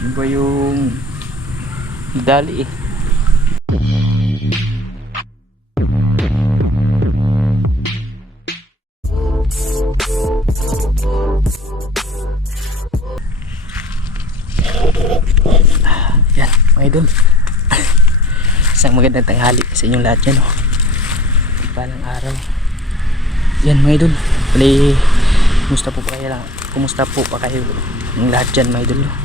Yun ba yung dali eh. Yan mga idol. Isang magandang tanghali sa inyong lahat yan, oh. Palang araw. Yan mga idol. Bali, kumusta po pa kayo ng lahat dyan mga idol, oh.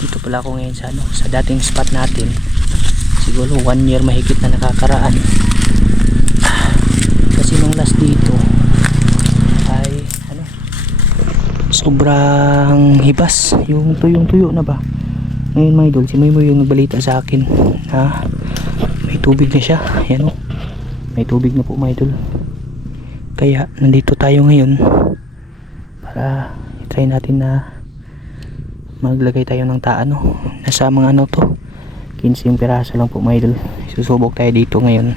Dito pala ako ngayon sa sa dating spot natin. Siguro 1 year mahigit na nakakaraan. Kasi nung last dito ay sobrang hibas, yung tuyong-tuyo na ba. Ngayon mga idol, si Maymoy yung nagbalita sa akin na may tubig na siya. Ayan, oh. May tubig na po mga idol. Kaya nandito tayo ngayon para try natin na maglagay tayo ng taan, oh. Nasa mga to 15 piraso lang po mga idol. Susubok tayo dito ngayon,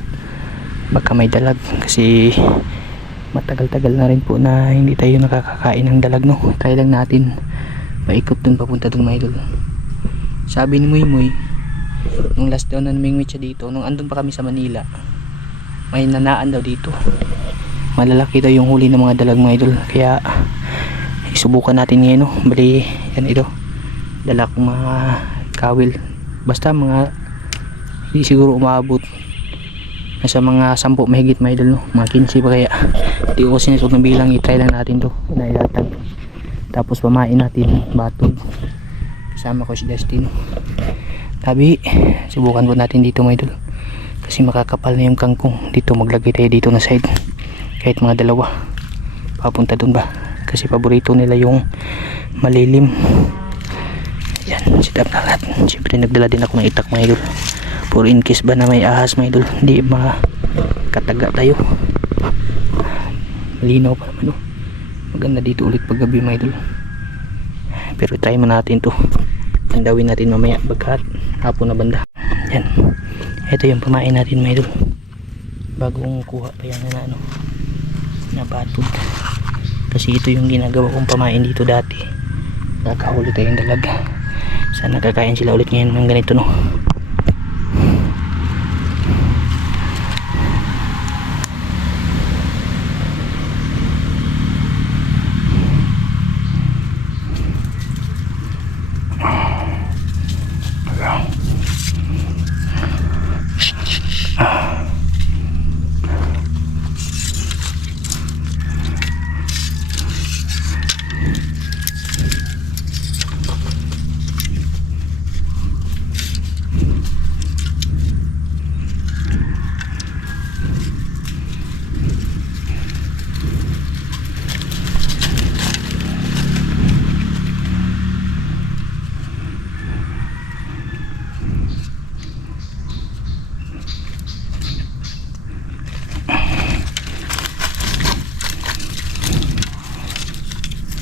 baka may dalag kasi matagal-tagal na rin po na hindi tayo nakakakain ng dalag, no. Try lang natin paikot dun papunta dun mga idol. Sabi ni Maymoy nung last daw na namingwit siya dito, nung andun pa kami sa Manila, may nanaan daw dito, malalaki daw yung huli ng mga dalag mga idol. Kaya isubukan natin ngayon, no. Bali yan ito, dala kong mga kawil, basta mga hindi siguro umabot nasa mga 10 mahigit mga idol, no. Mga 15 pa kaya. Hindi ko sinusog ng bilang, i-try lang natin to na ilatag, tapos pamain natin batog. Kasama ko si Justin. Tabi, subukan po natin dito mga idol, kasi makakapal na yung kangkong dito. Maglagay tayo dito na side, kahit mga dalawa papunta dun ba, kasi paborito nila yung malilim. Yan, sit up na lahat. Siyempre nagdala din ako ng itak mga idol, for in case ba na may ahas mga idol, hindi makataga tayo. Malinaw pa naman, oh. Maganda dito ulit pag gabi mga idol, pero try mo natin to, bandawin natin mamaya bagkat hapon na banda. Yan, ito yung pamain natin mga idol, bagong kuha pa yan na batog, kasi ito yung ginagawa kong pamain dito dati. Nakahuli tayong dalaga, sana kakain sila ulit ngayon ng ganito, no.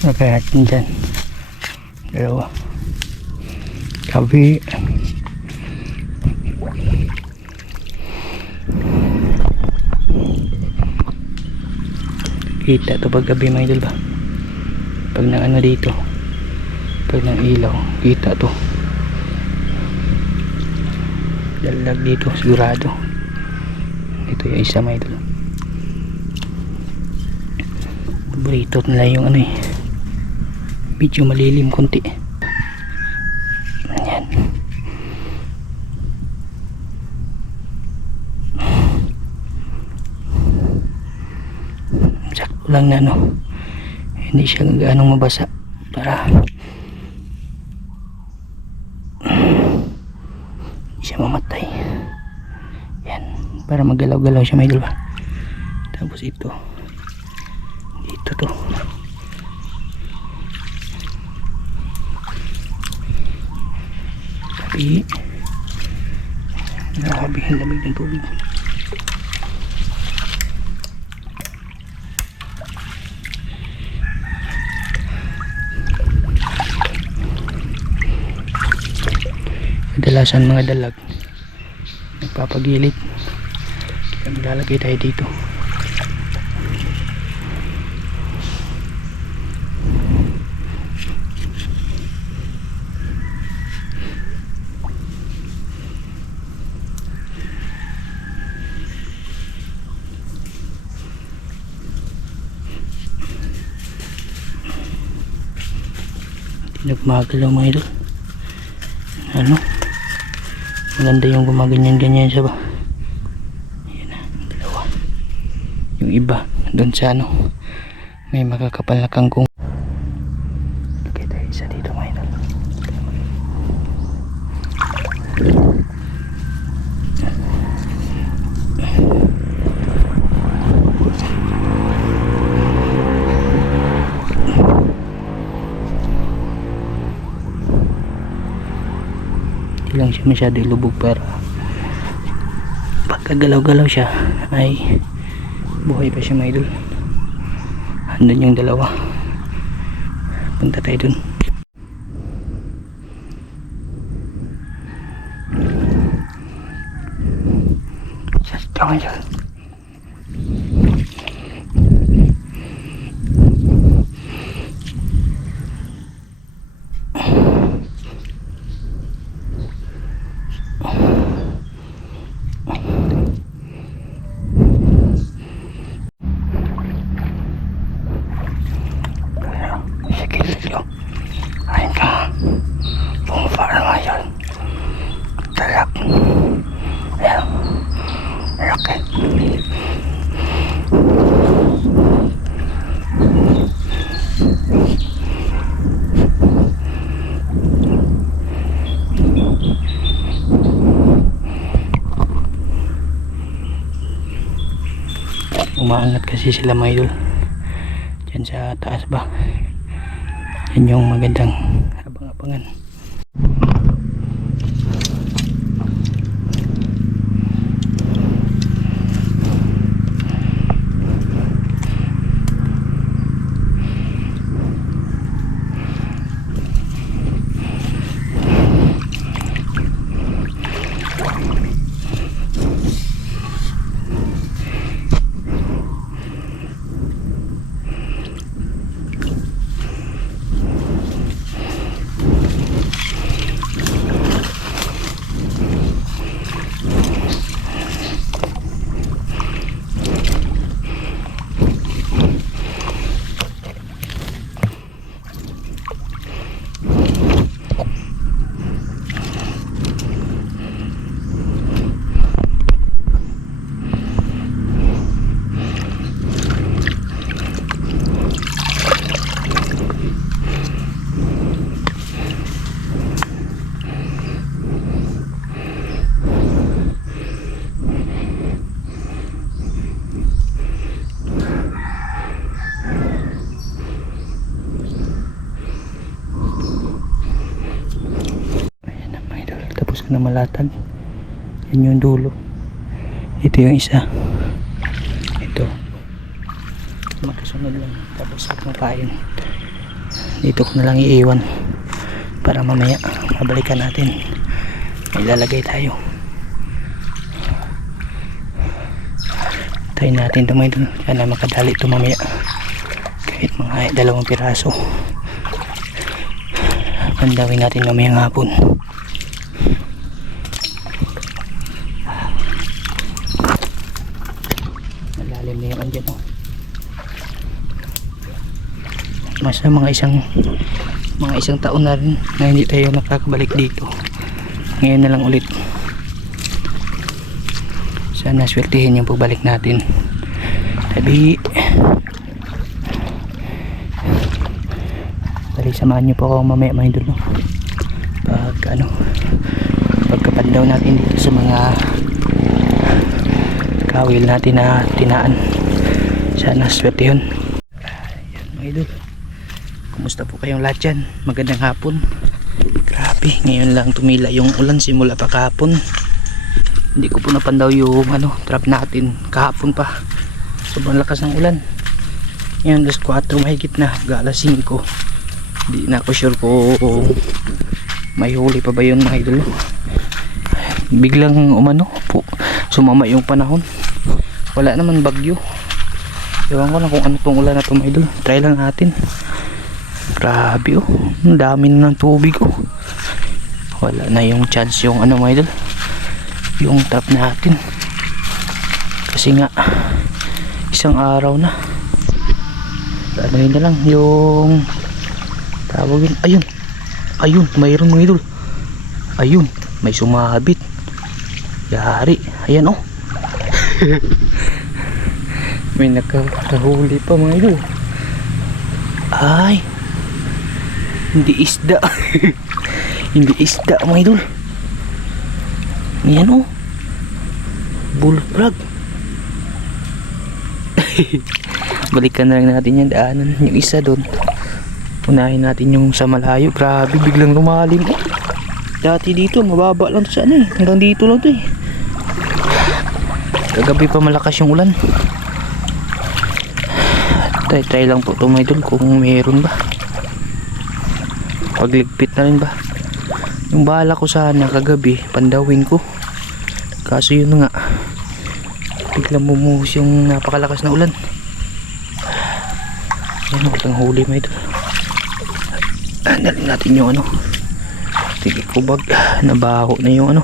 Okay, natin dyan dalawa kabi. Kita to pag gabi mga idol ba, pag nang dito, pag nang ilaw, kita to dalag dito sigurado. Ito yung isa mga idol, paborito nila yung medyo malilim konti. Ayan, sakto lang na hindi siya gaanong mabasa para hindi siya mamatay. Yan, para magalaw-galaw siya may dalawa. Tapos ito dito to, tapi grabe ang lamig ng tubig. Kadalasan mga dalag nagpapagilid, kaya maglalagay tayo dito. Magalaw mga idol. Ano? Maganda yung gumaganyan-ganyan siya ba? Ayan na, dalawa. Yung iba, doon sa ano, may makakapal na kangkong. Lagay tayo isa dito mga idol. Hindi lang siya masyado ilubog pero pagkagalaw-galaw siya ay buhay pa siya mga idol. Andun yung dalawa. Punta tayo dun. Just go yun. Ayun ka. Pumapara nga yun. Talak. Ayan. Laki. Umaangat kasi sila mga idol. Diyan sa taas ba? Yan yung magandang abang-abangan. Na malatag. Yan yung dulo. Ito yung isa. Ito. Magkasunod lang. Tapos makain. Dito ko na lang iiwan para mamaya mabalikan natin. May lalagay tayo. Tayo natin ito mga idol. Kaya makadali ito mamaya. Kahit mga 2 piraso. Pandawin natin mamayang hapon. Masa mga isang taon na rin na hindi tayo nakakabalik dito. Ngayon na lang ulit. Sana swertihin yung pagbalik natin. Tabi samahan nyo po ako mamaya mga idol, no? Pagkapandaw natin dito sa mga kawil natin na tinaan. Sana swertihin. Ayan mga idol, kumusta po kayong lahat dyan? Magandang hapon. Grabe, ngayon lang tumila yung ulan simula pa kahapon. Hindi ko po napandaw yung trap natin kahapon pa. Sobrang lakas ng ulan. Ngayon alas 4 mahigit na, alas 5. Hindi na ako sure kung may huli pa ba yun mga idol. Biglang sumama yung panahon. Wala naman bagyo. Ewan ko na kung ano tong ulan na to mga idol. Try lang natin. Grabe ang dami na ng tubig Wala na yung chance yung mga idol, yung trap natin. Kasi nga isang araw na. Ano yun na lang yung tawagin. Ayun, Ayun, mayroon mga idol. Ayun, may sumabit. Yari, ayan oh. May nakahuli pa mga idol. Ay, hindi isda. Hindi isda mga idol. Ayan oh, bullfrog. Balikan na lang natin yan, daanan yung isa doon. Unahin natin yung sa malayo. Grabe, biglang lumalim eh. Dati dito mababa lang to sa ano eh, hanggang dito lang to eh. Kagabi pa malakas yung ulan. Try lang po to mga idol kung meron ba. Pagligpit na rin ba. Yung bala ko sana kagabi pandawin ko, kaso yun nga, biglang bumuhos yung napakalakas na ulan. Yan o, ang huli mga idol. Andalin natin yung ano, tigil ko bag, nabaho na yung ano,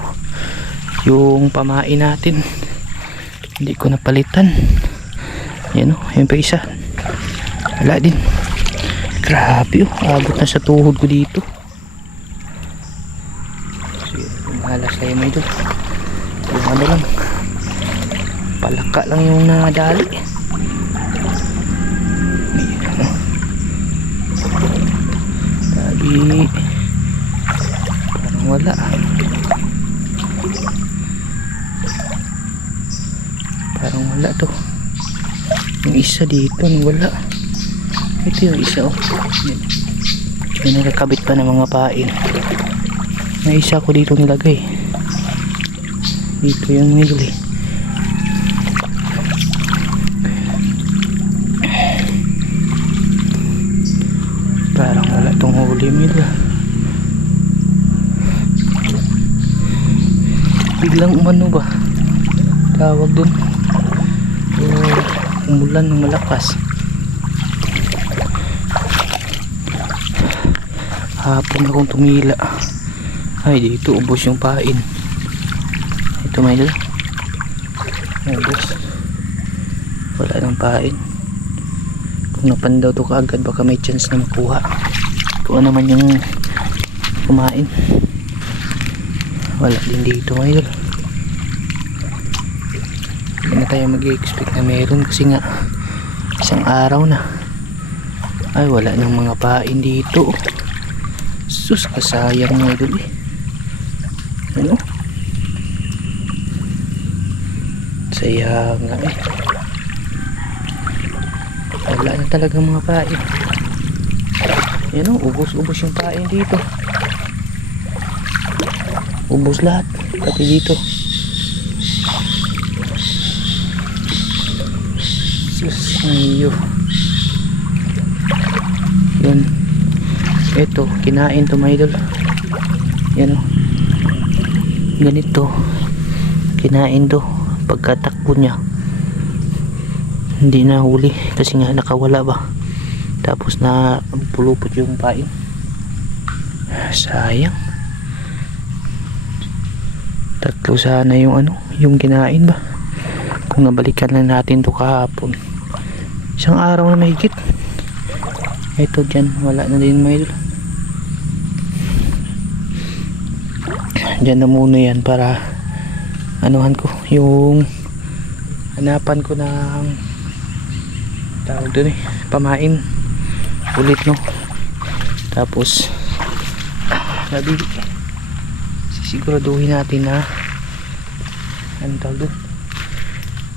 yung pamain natin, hindi ko napalitan. Yan o, yun pa isa, wala din. Grabe o, abot na sa tuhod ko dito. Malas tayo mga idol. Yung ano lang, palaka lang yung nadali. Tabi, parang wala. Parang wala to. Yung isa dito, wala. Ito yung isa oh. May nakakabit pa ng mga pain. May isa ko dito nilagay. Dito yung middle eh. Parang wala tong huli middle. Biglang umano ba? Tawag dun. Umulan ng malakas. Hapon akong tumila. Ay, dito ubos yung pain. Ito may dala. Ubos. Wala ng pain. Kung napandaw to kaagad, baka may chance na makuha. Kung naman yung kumain. Wala din dito may dala. Hindi na tayo mag-expect na meron kasi nga isang araw na. Ay, wala ng mga pain dito. Sus, kasayang mga idol eh. Ano? Sayang nga eh. Wala na talagang mga pain. Yan o, ubos-ubos yung pain dito. Ubos lahat, pati dito. Sus, ayo. Yan. Ito, kinain to mga idol. Yan o. Ganito. Kinain to. Pagkatakbo niya, hindi na huli kasi nga nakawala ba. Tapos na pulupot yung pain. Sayang. Tatlo sana yung ano, yung kinain ba. Kung nabalikan lang natin to kahapon. Isang araw na mahigit. Ito dyan, wala na din mga idol. Dyan na muna yan para anuhan ko yung hanapan ko ng tawag doon eh, pamain ulit no. Tapos sabi sisiguraduhin natin na anong tawag doon,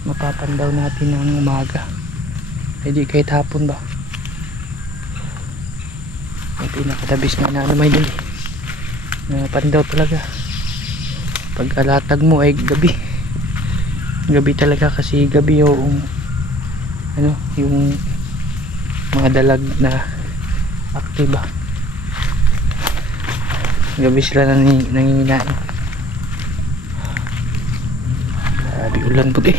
mapapandaw natin ng umaga, hindi kahit hapon ba. Ang pinakatabis na ano may doon na pandaw talaga. Pag alatag mo ay gabi talaga kasi gabi yung ano, yung mga dalag na aktiba, gabi sila nanginginain. Grabe ulan po eh,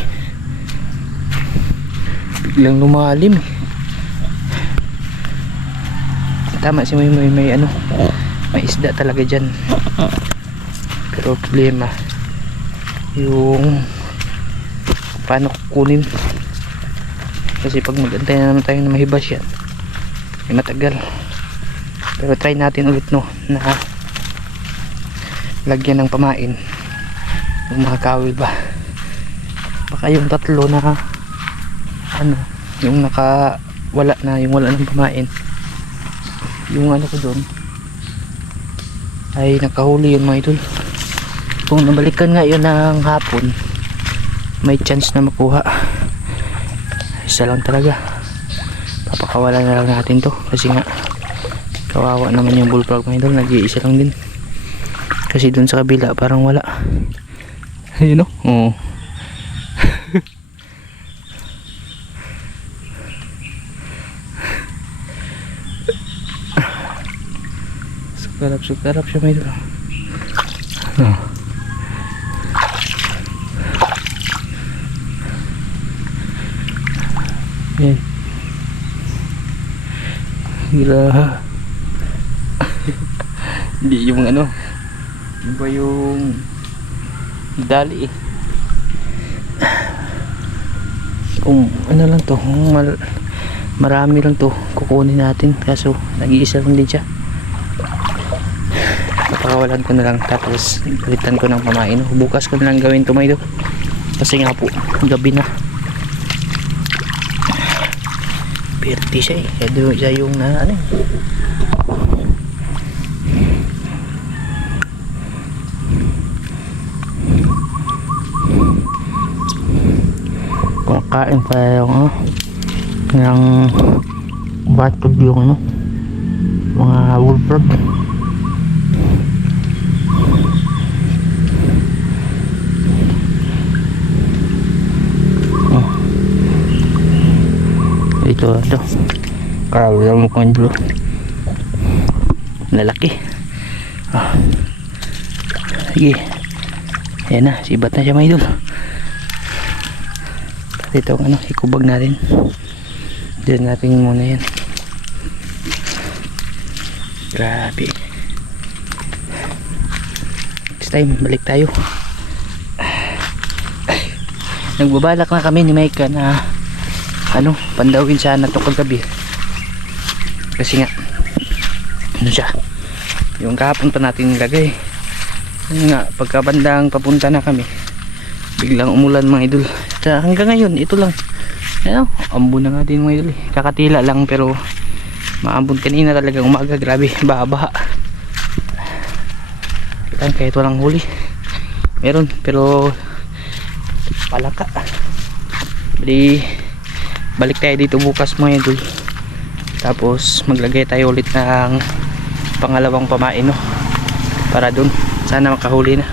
biglang lumalim eh. Tama si may ano, may isda talaga dyan. Pero problema yung paano kukunin, kasi pag magantay na naman tayo na mahibas yan ay matagal. Pero try natin ulit no na lagyan ng pamain yung mga kawil ba. Baka yung tatlo na ano, yung wala ng pamain, yung ano ko doon ay nakahuli yun mga idol. Kung nabalikan nga yun ng hapon, may chance na makuha. Isa lang talaga, papakawalan na lang natin to kasi nga kawawa naman yung bullfrog mga idol, nag-iisa lang din kasi dun sa kabila parang wala. Ayun o, oo. Sukarap siya mga idol. Yan. Graha. Hindi yung ano, iba yung dali eh. Kung ano lang to, marami lang to kukunin natin, kaso nag-iisa lang din siya. Papakawalan ko na lang, tapos palitan ko ng pamain. Bukas ko na lang gawin to mga idol kasi nga po gabi na. Pirti siya eh, kaya siya yung na ano. Kumakain pa yung ng batog yung ano, mga bullfrog. Ito kawil ang mukhang dito, lalaki. Sige, yan na, sibat na siya mga idol. Ito ano, ikubag natin diyan natin muna yan. Grabe, next time balik tayo. Nagbabalak na kami ni Micah na ano, pandawin sana ito kagabi kasi nga ano siya, yung kahapon pa natin nilagay. Ano nga, pagkabandang papunta na kami, biglang umulan mga idol. At hanggang ngayon ito lang, ano, ambon na nga din mga idol eh. Kakatila lang pero maambon kanina talagang umaga. Grabe, baha-baha kahit walang huli meron, pero palaka. Balik tayo dito bukas mga idol, tapos maglagay tayo ulit ng pangalawang pamain no, para dun sana makahuli na.